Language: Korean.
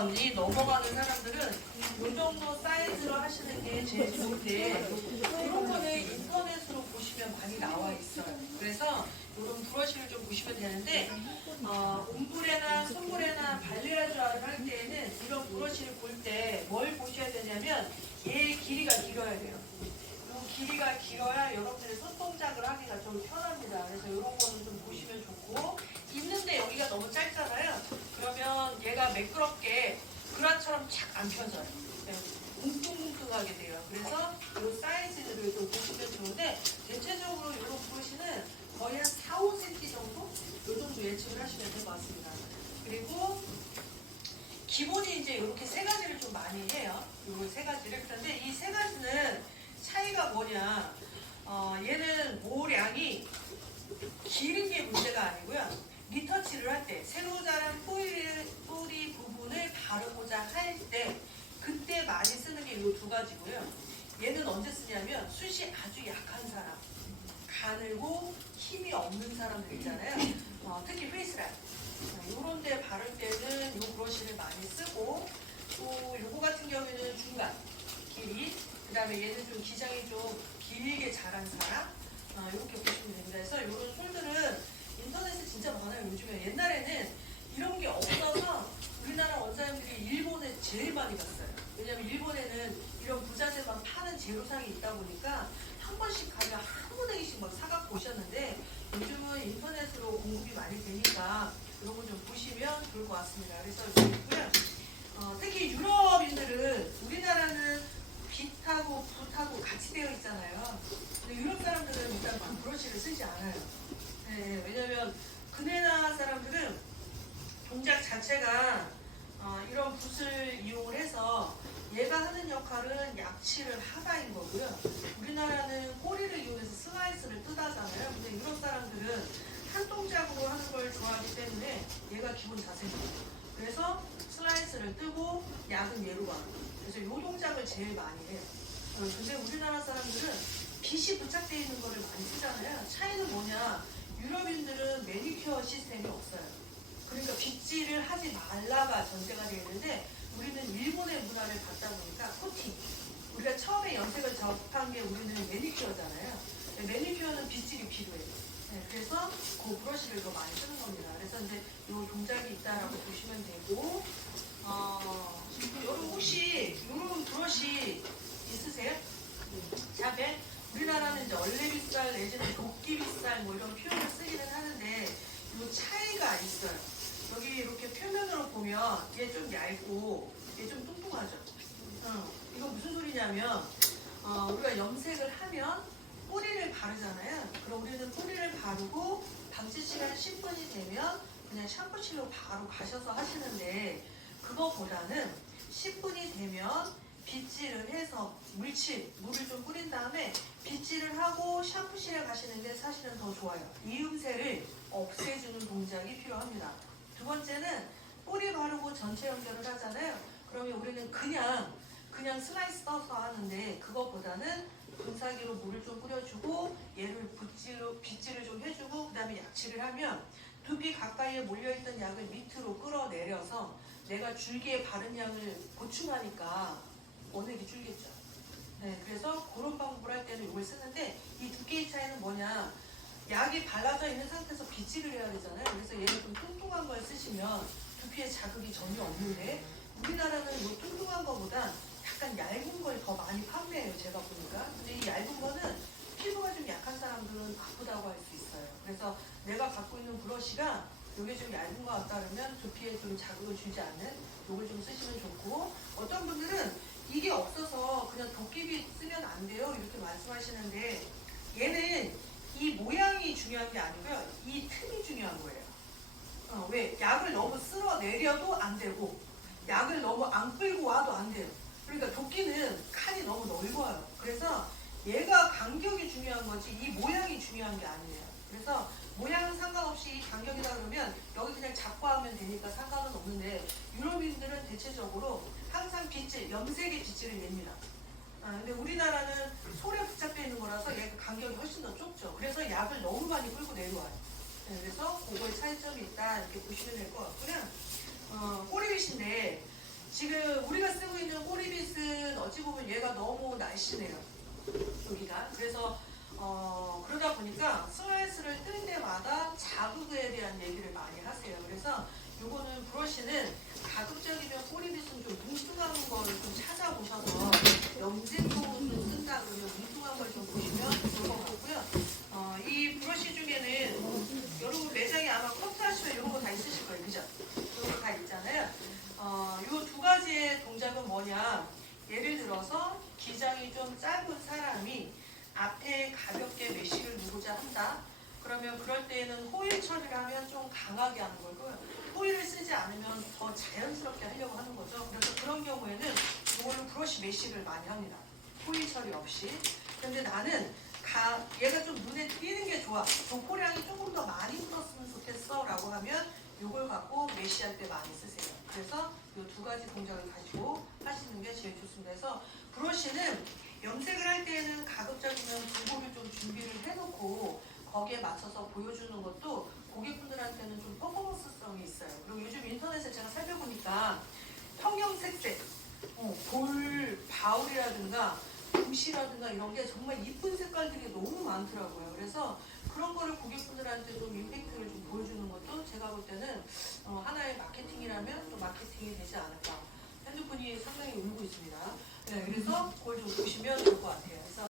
500원이 넘어가는 사람들은 이 정도 사이즈로 하시는 게 제일 좋은데 이런 거는 인터넷으로 보시면 많이 나와 있어요. 그래서 이런 브러쉬를 좀 보시면 되는데 옴브레나 솜브레나 발레라주아를 할 때에는 이런 브러쉬를 볼 때 뭘 보셔야 되냐면 얘의 길이가 길어야 돼요. 이 길이가 길어야 여러분들이 손동작을 하기가 좀 편합니다. 그래서 이런 거는 좀 보시면 좋고 입는데 여기가 너무 짧잖아요. 그러면 얘가 매끄럽게 그라처럼 착 안 펴져요. 네, 뭉뚱뭉뚱하게 돼요. 그래서 이 사이즈를 좀 보시면 좋은데 대체적으로 이런 브러쉬는 거의 한 4, 5cm 정도? 이 정도 예측을 하시면 될 것 같습니다. 그리고 기본이 이제 이렇게 세 가지를 좀 많이 해요. 이 세 가지를. 그런데 이 세 가지는 차이가 뭐냐. 얘는 모량이 기른 게 문제가 아니고요. 리터치를 할 때, 새로 자란 뿌리 부분을 바르고자 할 때, 그때 많이 쓰는 게 이 두 가지고요. 얘는 언제 쓰냐면, 숱이 아주 약한 사람, 가늘고 힘이 없는 사람들 있잖아요. 특히 페이스라인. 이런 데 바를 때는 이 브러쉬를 많이 쓰고, 또 요거 같은 경우에는 중간, 길이, 그 다음에 얘는 좀 기장이 좀 길게 자란 사람, 이렇게 보시면 됩니다. 그래서 이런 솔들은 인터넷에 진짜 많아요. 요즘에. 옛날에는 이런 게 없어서 우리나라 원사님들이 일본에 제일 많이 갔어요. 왜냐면 일본에는 이런 부자재만 파는 재료상이 있다 보니까 한 번씩 가면 한 무더기씩 막 사갖고 오셨는데 요즘은 인터넷으로 공급이 많이 되니까 이런 거 좀 보시면 좋을 것 같습니다. 그래서 여기 있고요. 특히 유럽인들은 우리나라는 빛하고 붓하고 같이 되어 있잖아요. 근데 유럽 사람들은 일단 브러쉬를 쓰지 않아요. 네, 왜냐면 그네나 사람들은 동작 자체가 이런 붓을 이용을 해서 얘가 하는 역할은 약치를 하다인 거고요. 우리나라는 꼬리를 이용해서 슬라이스를 뜨다잖아요. 근데 유럽 사람들은 한 동작으로 하는 걸 좋아하기 때문에 얘가 기본 자세입니다. 그래서 슬라이스를 뜨고 약은 얘로 가는 거예요. 그래서 이 동작을 제일 많이 해요. 근데 우리나라 사람들은 빗이 부착되어 있는 거를 많이 쓰잖아요. 차이는 뭐냐? 유럽인들은 매니큐어 시스템이 없어요. 그러니까 빗질을 하지 말라가 전제가 되어 있는데 우리는 일본의 문화를 받다 보니까 코팅. 우리가 처음에 염색을 접한 게 우리는 매니큐어잖아요. 매니큐어는 빗질이 필요해요. 네, 그래서 그 브러쉬를 더 많이 쓰는 겁니다. 그래서 이제 이 동작이 있다라고 보시면 되고, 여러분 혹시 이런 브러쉬 있으세요? 샵에? 우리나라는 이제 얼레빗살 내지는 도끼빗살 뭐 이런 표현을 쓰기는 하는데 이 차이가 있어요. 여기 이렇게 표면으로 보면 얘 좀 얇고 얘 좀 뚱뚱하죠. 이거 무슨 소리냐면 우리가 염색을 하면 뿌리를 바르잖아요. 그럼 우리는 뿌리를 바르고 방치 시간 10분이 되면 그냥 샴푸실로 바로 가셔서 하시는데 그거보다는 10분이 되면 빗질을 해서 물을 좀 뿌린 다음에 빗질을 하고 샴푸실에 가시는 게 사실은 더 좋아요. 이음새를 없애주는 동작이 필요합니다. 두 번째는 뿌리 바르고 전체 연결을 하잖아요. 그러면 우리는 그냥 슬라이스 떠서 하는데 그거보다는 분사기로 물을 좀 뿌려주고 얘를 빗질을 좀 해주고 그 다음에 약치를 하면 두피 가까이에 몰려있던 약을 밑으로 끌어내려서 내가 줄기에 바른 양을 보충하니까 원액이 줄겠죠. 네, 그래서 그런 방법을 할 때는 이걸 쓰는데 이 두께의 차이는 뭐냐? 약이 발라져 있는 상태에서 빗질을 해야 되잖아요. 그래서 얘는 좀 뚱뚱한 걸 쓰시면 두피에 자극이 전혀 없는데 우리나라는 이 뚱뚱한 거보다 약간 얇은 걸 더 많이 판매해요. 제가 보니까. 근데 이 얇은 거는 피부가 좀 약한 사람들은 아프다고 할 수 있어요. 그래서 내가 갖고 있는 브러쉬가 이게 좀 얇은 것 같다 그러면 두피에 좀 자극을 주지 않는 이걸 좀 쓰시면 좋고 어떤 분들은 이게 없어서 그냥 도끼빗 쓰면 안 돼요 이렇게 말씀하시는데 얘는 이 모양이 중요한 게 아니고요. 이 틈이 중요한 거예요. 왜? 약을 너무 쓸어내려도 안 되고 약을 너무 안 끌고 와도 안 돼요. 그러니까 도끼는 칸이 너무 넓어요. 그래서 얘가 간격이 중요한 거지 이 모양이 중요한 게 아니에요. 그래서 모양은 상관없이 이 간격이다 그러면 여기 그냥 잡고 하면 되니까 상관은 없는데 유럽인들은 대체적으로 항상 빗질, 염색의 빗질을 냅니다. 근데 우리나라는 솔에 부착되어 있는 거라서 얘 간격이 훨씬 더 좁죠. 그래서 약을 너무 많이 끌고 내려와요. 그래서 그거에 차이점이 있다 이렇게 보시면 될 것 같고요. 꼬리빗인데 지금 우리가 쓰고 있는 꼬리빗은 어찌 보면 얘가 너무 날씬해요. 여기가. 그래서 그러다 보니까 슬라이스를 뜰 때마다 자극에 대한 얘기를 많이 하세요. 그래서 요거는 브러쉬는 가급적이면 꼬리빗은 좀 뭉뚱한 거를 좀 찾아보셔서 염색용으로 쓴다 그러면 뭉뚱한 걸 좀 보시면 좋을 것 같고요. 이 브러쉬 중에는 여러분 매장에 아마 커트 하시면 이런 거 다 있으실 거예요. 그죠? 이런 거 다 있잖아요. 요 두 가지의 동작은 뭐냐. 예를 들어서 기장이 좀 짧은 사람이 앞에 가볍게 메쉬를 누르자 한다. 그러면 그럴 때에는 호일 처리를 하면 좀 강하게 하는 거고요. 호일을 쓰지 않으면 더 자연스럽게 하려고 하는 거죠. 그래서 그런 경우에는 이걸로 브러쉬 메쉬를 많이 합니다. 호일 처리 없이. 근데 나는 얘가 좀 눈에 띄는 게 좋아. 조포량이 조금 더 많이 풀었으면 좋겠어 라고 하면 이걸 갖고 메쉬할 때 많이 쓰세요. 그래서 이 두 가지 동작을 가지고 하시는 게 제일 좋습니다. 그래서 브러쉬는 염색을 할 때에는 가급적이면 도구를 좀 준비를 해놓고 거기에 맞춰서 보여주는 것도 고객분들한테는 좀 퍼포먼스성이 있어요. 그리고 요즘 인터넷에 제가 살펴보니까 형형색색, 볼, 바울이라든가 붓이라든가 이런 게 정말 이쁜 색깔들이 너무 많더라고요. 그래서 그런 거를 고객분들한테 좀 임팩트를 좀 보여주는 것도 제가 볼 때는 하나의 마케팅이라면 또 마케팅이 되지 않을까. 핸드폰이 상당히 울고 있습니다. 네, 그래서 그걸 좀 보시면 좋을 것 같아요. 그래서